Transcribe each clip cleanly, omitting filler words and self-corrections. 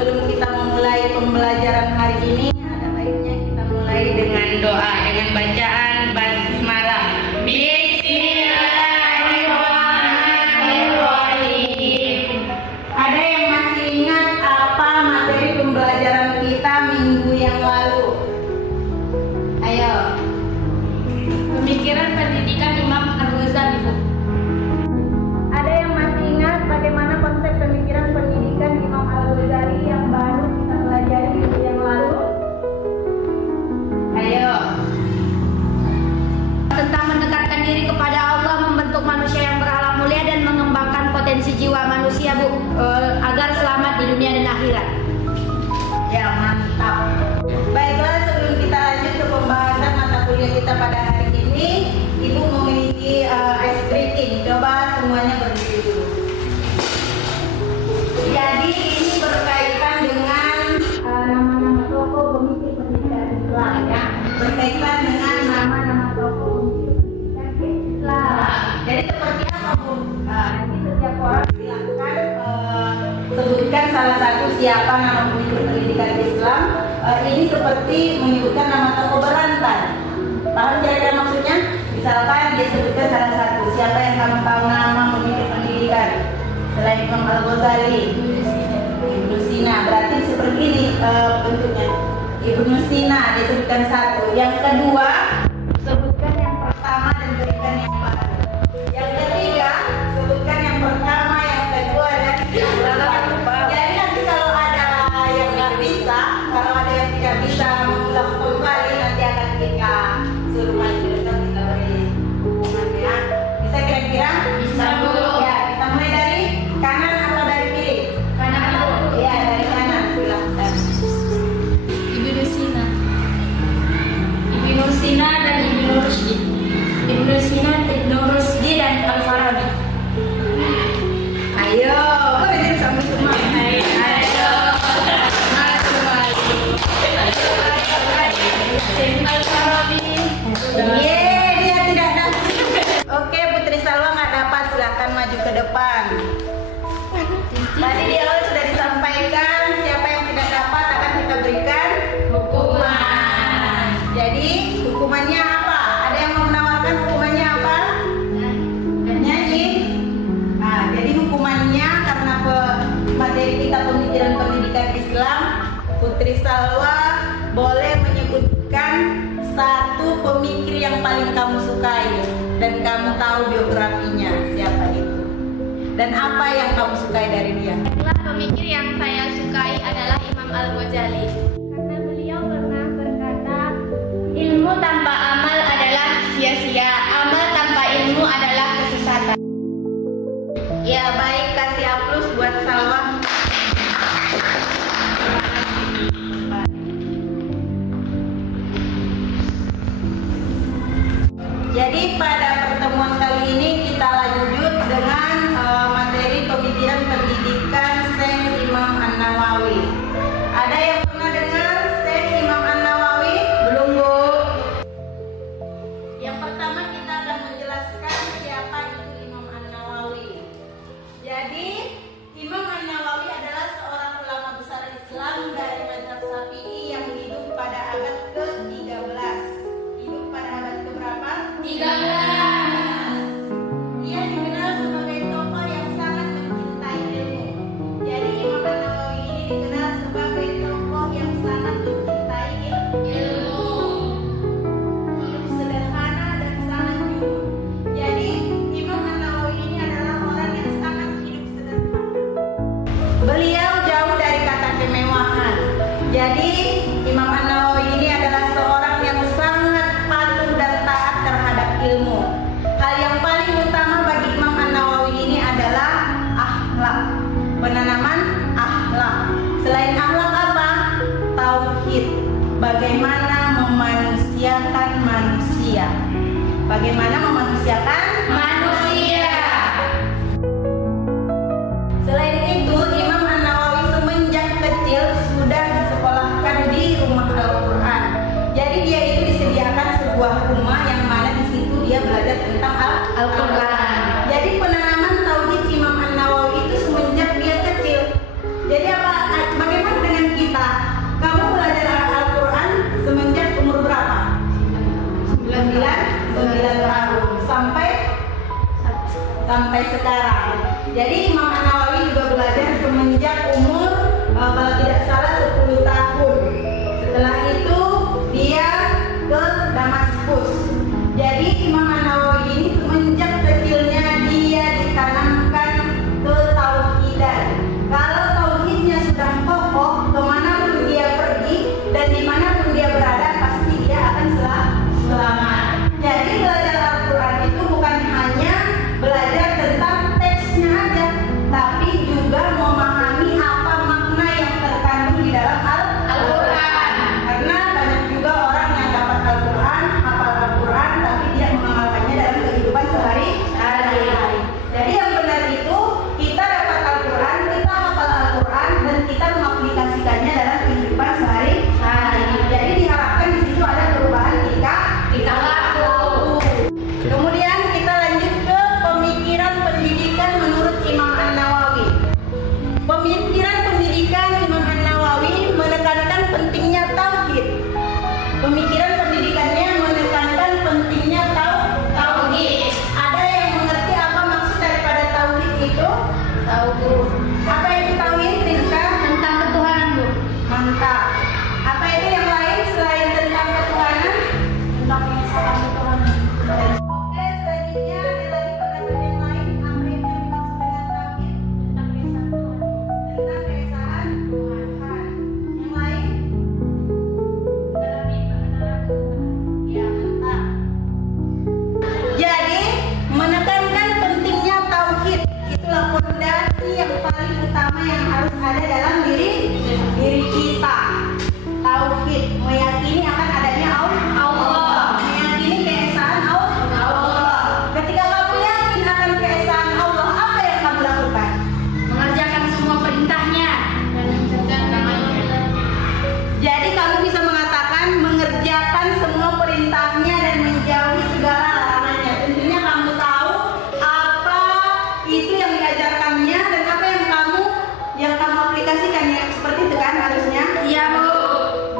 sebelum kita memulai pembelajaran hari ini, ada baiknya kita mulai dengan doa, dengan bacaan basmalah. Bismillahirrahmanirrahim. Ada yang masih ingat apa materi pembelajaran kita minggu yang lalu? Ayo. Pemikiran pendidikan Imam Al-Ghazali, Bu. Ada yang masih ingat bagaimana konsep pemikiran pendidikan Imam Al-Ghazali yang baru kita pelajari minggu yang lalu? Ayo. Tentang mendekatkan diri kepada Allah, membentuk manusia yang berakhlak mulia dan mengembangkan potensi jiwa manusia, Bu, agar selamat di dunia dan akhirat. Ya, mantap. Baiklah, sebelum kita lanjut ke pembahasan mata kuliah kita pada hari ini, Ibu memiliki ice breaking. Coba semuanya berdiri dulu. Jadi ini berkaitan dengan nama-nama tokoh pemikir pendidikan Islam, ya. Berkaitan dengan nama-nama tokoh pemikir pendidikan Islam. Jadi seperti apa, Bu? Nanti setiap orang silakan sebutkan salah satu siapa nama pemikir pendidikan Islam. Ini seperti menyebutkan nama tokoh berantai. Paham kira-kira maksudnya? Misalkan dia sebutkan salah satu. Siapa yang kamu tahu nama pemikir pendidikan selain Imam Al-Ghazali? Ibnu Sina. Berarti seperti ini bentuknya. Ibnu Sina disebutkan satu. Yang kedua, sebutkan yang pertama dan berikan yang baru. Yang ketiga, sebutkan yang pertama, yang kedua dan yang baru. Jadi nanti kalau ada yang nggak bisa, kalau ada yang tidak bisa mengulang kembali, nanti akan kita suruh maju dan kita beri hukuman, ya. Bisa kira-kira? Bisa, Bu. Ya, kita mulai dari kanan atau dari kiri? Kanan, Bu. Ya, dari kanan. Silakan. Ibnu Sina. Ibnu Sina dan Ibnu Rushdi. Ibnu Sina, Ibnu Rushdi dan Al-Farabi. Ayo, belajar sama semua. Ayo. Al-Farabi. Dia tidak dapat. Oke, Putri Salwa nggak dapat, silakan maju ke depan. Tadi di awal sudah disampaikan siapa yang tidak dapat akan kita berikan hukuman. Jadi hukumannya apa? Ada yang mau menawarkan hukumannya apa? Nyanyi. Nah, jadi hukumannya karena materi kita pemikiran pendidikan Islam, Putri Salwa boleh menyebutkan satu pemikir yang paling kamu sukai dan kamu tahu biografinya siapa itu dan apa yang kamu sukai dari dia. Itulah pemikir yang saya sukai adalah Imam Al-Ghazali. Karena beliau pernah berkata, ilmu tanpa amal adalah sia-sia, amal tanpa ilmu adalah kesesatan. Ya, baik, kasih aplaus buat Salwa. Jadi pada pertemuan kali ini kita lanjut dengan materi pemikiran pendidikan Syekh Imam An-Nawawi. Ada yang pernah dengar Syekh Imam An-Nawawi? Belum, Bu? Yang pertama kita akan menjelaskan siapa itu Imam An-Nawawi. Jadi Imam An-Nawawi adalah seorang ulama besar Islam dari mazhab Syafi'i yang hidup pada abad ke-13. Hidup pada abad ke-berapa? 13. Ia dikenal sebagai tokoh yang sangat mencintai ilmu. Jadi Imam An-Nawawi ini dikenal sebagai tokoh yang sangat mencintai ilmu. Hidup sederhana dan sangat jujur. Jadi Imam An-Nawawi ini adalah orang yang sangat hidup sederhana. Beliau jauh dari kata kemewahan. Jadi Imam An-Nawawi ini adalah seorang yang sangat patuh dan taat terhadap ilmu. Hal yang paling utama bagi Imam An-Nawawi ini adalah akhlak. Penanaman akhlak. Selain akhlak apa? Tauhid. Bagaimana memanusiakan manusia. Bagaimana memanusiakan Manusia. Selain itu, Imam An-Nawawi semenjak kecil sudah disekolahkan di rumah Al-Quran. Jadi dia itu disediakan sebuah rumah yang mana di situ dia belajar tentang Al-Quran. Jadi penanaman tauhid Imam An-Nawawi itu semenjak dia kecil. Jadi bagaimana sampai sekarang. Jadi Imam An-Nawawi juga belajar semenjak umur kalau tidak salah 10 tahun. Setelah itu dia ke Damaskus. Jadi Imam An-Nawawi ini semenjak kecilnya dia ditanamkan ketauhidan. Kalau tauhidnya sudah kokoh, kemanapun dia pergi dan dimanapun dia berada pasti dia akan selamat. Jadi belajar Al-Quran itu bukan hanya belajar tentang teksnya aja, tapi juga memahami apa makna yang terkandung di dalam Al-Quran. Karena banyak juga orang yang dapat Al-Quran, hafal Al-Quran, tapi dia mengamalkannya dalam kehidupan sehari-hari. Jadi yang benar itu kita dapat Al-Quran, kita hafal Al-Quran, dan kita mengaplikasikannya dalam kehidupan sehari-hari. Jadi diharapkan di situ ada perubahan tingkah laku. Kemudian kita lanjut ke pemikiran pendidikan menurut Imam An-Nawawi. Pemikiran pendidikan Imam An-Nawawi menekankan pentingnya tauhid. Pemikiran pendidikannya menekankan pentingnya tauhid. Ada yang mengerti apa maksud daripada tauhid itu? Tauhid. Apa itu tauhid, Rizka? Tentang ketuhanan, Bu. Mantap. Apa itu yang lain selain tentang ketuhanan? Tentang keesaan ketuhanan. Oke, selanjutnya ada lagi pendapat yang lain. Apa itu yang dimaksud dengan tauhid? Tentang keesaan Tuhan. Tentang keesaan Tuhan. Yang lain? Mendalami pengenalan Tuhan. Ya, mantap. Jadi, menekankan pentingnya tauhid. Itulah fondasi yang paling utama yang harus ada dalam diri kita. Tauhid, meyakini akan adanya Allah, meyakini keesaan Allah. Ketika kamu yakin akan keesaan Allah, apa yang kamu lakukan? Mengerjakan semua perintahnya dan menjaga larangannya. Jadi kamu bisa mengatakan mengerjakan semua perintahnya dan menjauhi segala larangannya. Tentunya kamu tahu apa itu yang diajarkannya dan apa yang kamu aplikasikan, ya seperti itu kan harusnya. Iya, Bu.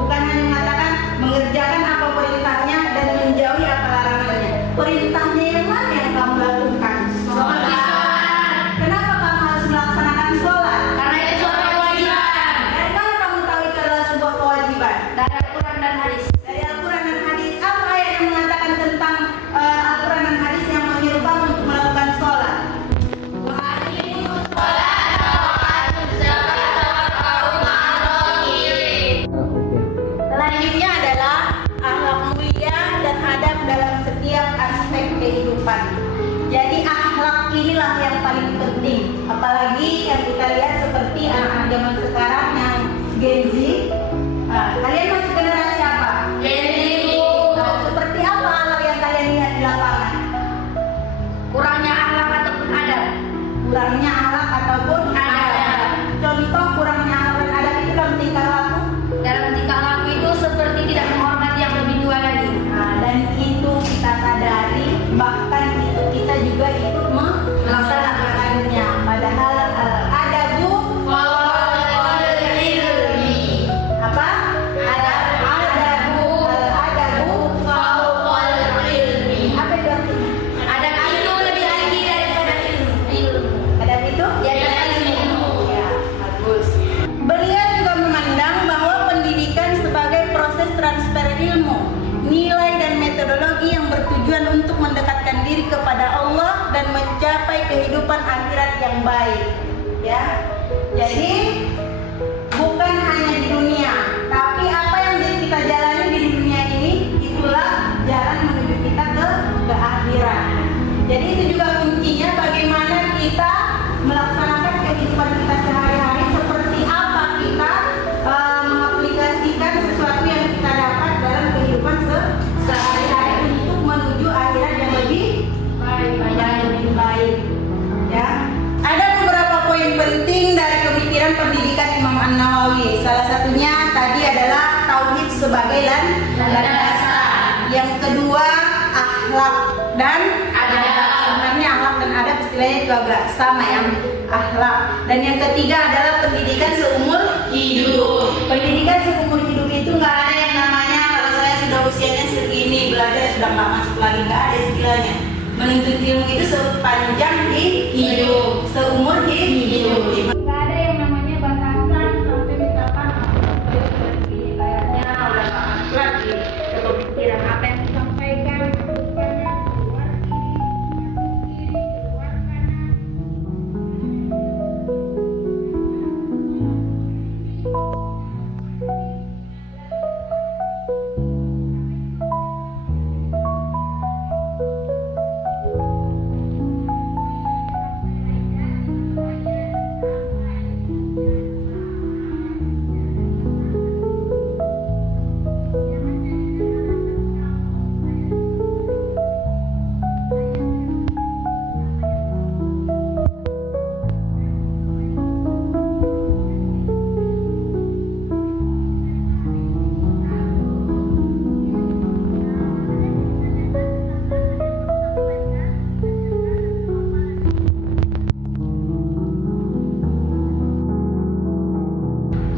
Bukan hanya mengatakan mengerjakan apa perintahnya dan menjauhi apa larangannya. Perintahnya yang mana yang kamu lakukan? Seperti sholat. Kenapa kamu harus melaksanakan sholat? Karena itu suatu kewajiban. Dari mana kamu tahu itu adalah sebuah kewajiban? Dari Al-Quran dan hadis. Dari Al-Quran dan hadis. Apa ayat yang mengatakan tentang Al-Quran dan hadis yang menyuruh kamu untuk melakukan sholat? Selanjutnya adalah akhlak mulia dan adab dalam setiap aspek kehidupan. Jadi akhlak inilah yang paling penting. Apalagi yang kita lihat seperti anak-anak zaman sekarang yang Gen Z. Kalian masih generasi apa? Seperti apa akhlak yang kalian lihat di lapangan? Kurangnya akhlak ataupun adab. Kurangnya akhlak ataupun adab. Contoh kurangnya akhlak dan adab itu dalam tingkah laku. Dalam tingkah laku itu seperti tidak menghormati yang lebih tua lagi. Dan itu kita sadari, bahkan itu kita juga ikut melaksanakannya. Padahal adabu apa? Adabu apa itu artinya? Adab itu lebih tinggi daripada ilmu. Adab itu? Di atas ilmu. Ya, bagus. Beliau juga memandang bahwa pendidikan sebagai proses transfer ilmu, nilai dan metodologi yang bertujuan untuk mendekatkan diri kepada Allah dan mencapai kehidupan akhirat yang baik. Ya. Jadi bukan hanya di dunia, tapi apa yang kita jalani di dunia ini itulah jalan menuju kita ke akhirat. Jadi itu juga kuncinya bagaimana kita melaksanakan kehidupan kita sehari-hari, seperti apa kita mengaplikasikan sesuatu yang kita dapat dalam kehidupan sehari-hari untuk menuju akhirat yang lebih baik. Ya. Ada beberapa poin penting dari pemikiran pendidikan Imam An-Nawawi. Salah satunya tadi adalah tauhid sebagai landasan. Yang kedua akhlak dan adab. Sebenarnya akhlak dan adab istilahnya itu agak sama ya, akhlak. Dan yang ketiga adalah pendidikan seumur hidup. Pendidikan seumur hidup itu nggak ada yang namanya kalau saya sudah usianya segini belajar sudah nggak masuk lagi, nggak ada istilahnya. menuntut ilmu itu sepanjang hidup, seumur hidup. Nggak ada yang namanya batasan sampai misalkan ini kayaknya udah nggak masuk lagi ke pemikiran apa yang disampaikan keluar kiri, keluar kanan.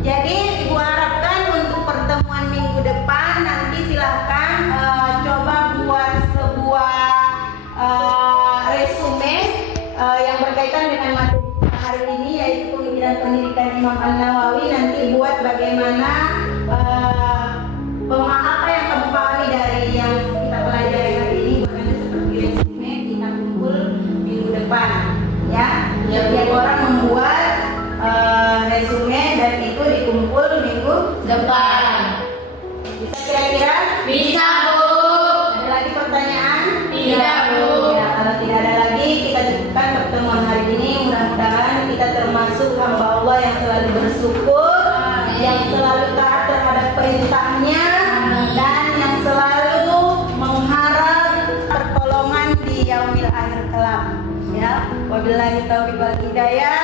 Jadi Ibu harapkan untuk pertemuan minggu depan nanti silahkan coba buat sebuah resume yang berkaitan dengan materi hari ini, yaitu pemikiran pendidikan Imam An-Nawawi. Nanti buat bagaimana apa yang kamu pahami dari yang kita pelajari hari ini, buat nanti seperti resume kita kumpul minggu depan, ya. Setiap orang membuat resume dan itu dikumpul minggu Depan. Bisa kira-kira? Bisa, Bu. Ada lagi pertanyaan? Tidak, Bu. Ya, kalau tidak ada lagi, kita cukupkan pertemuan hari ini. Mudah-mudahan kita termasuk hamba Allah yang selalu bersyukur, yang selalu taat terhadap perintahnya, dan yang selalu mengharap pertolongan di yaumil akhir kelak. Ya, wabillahi taufiq wal hidayah.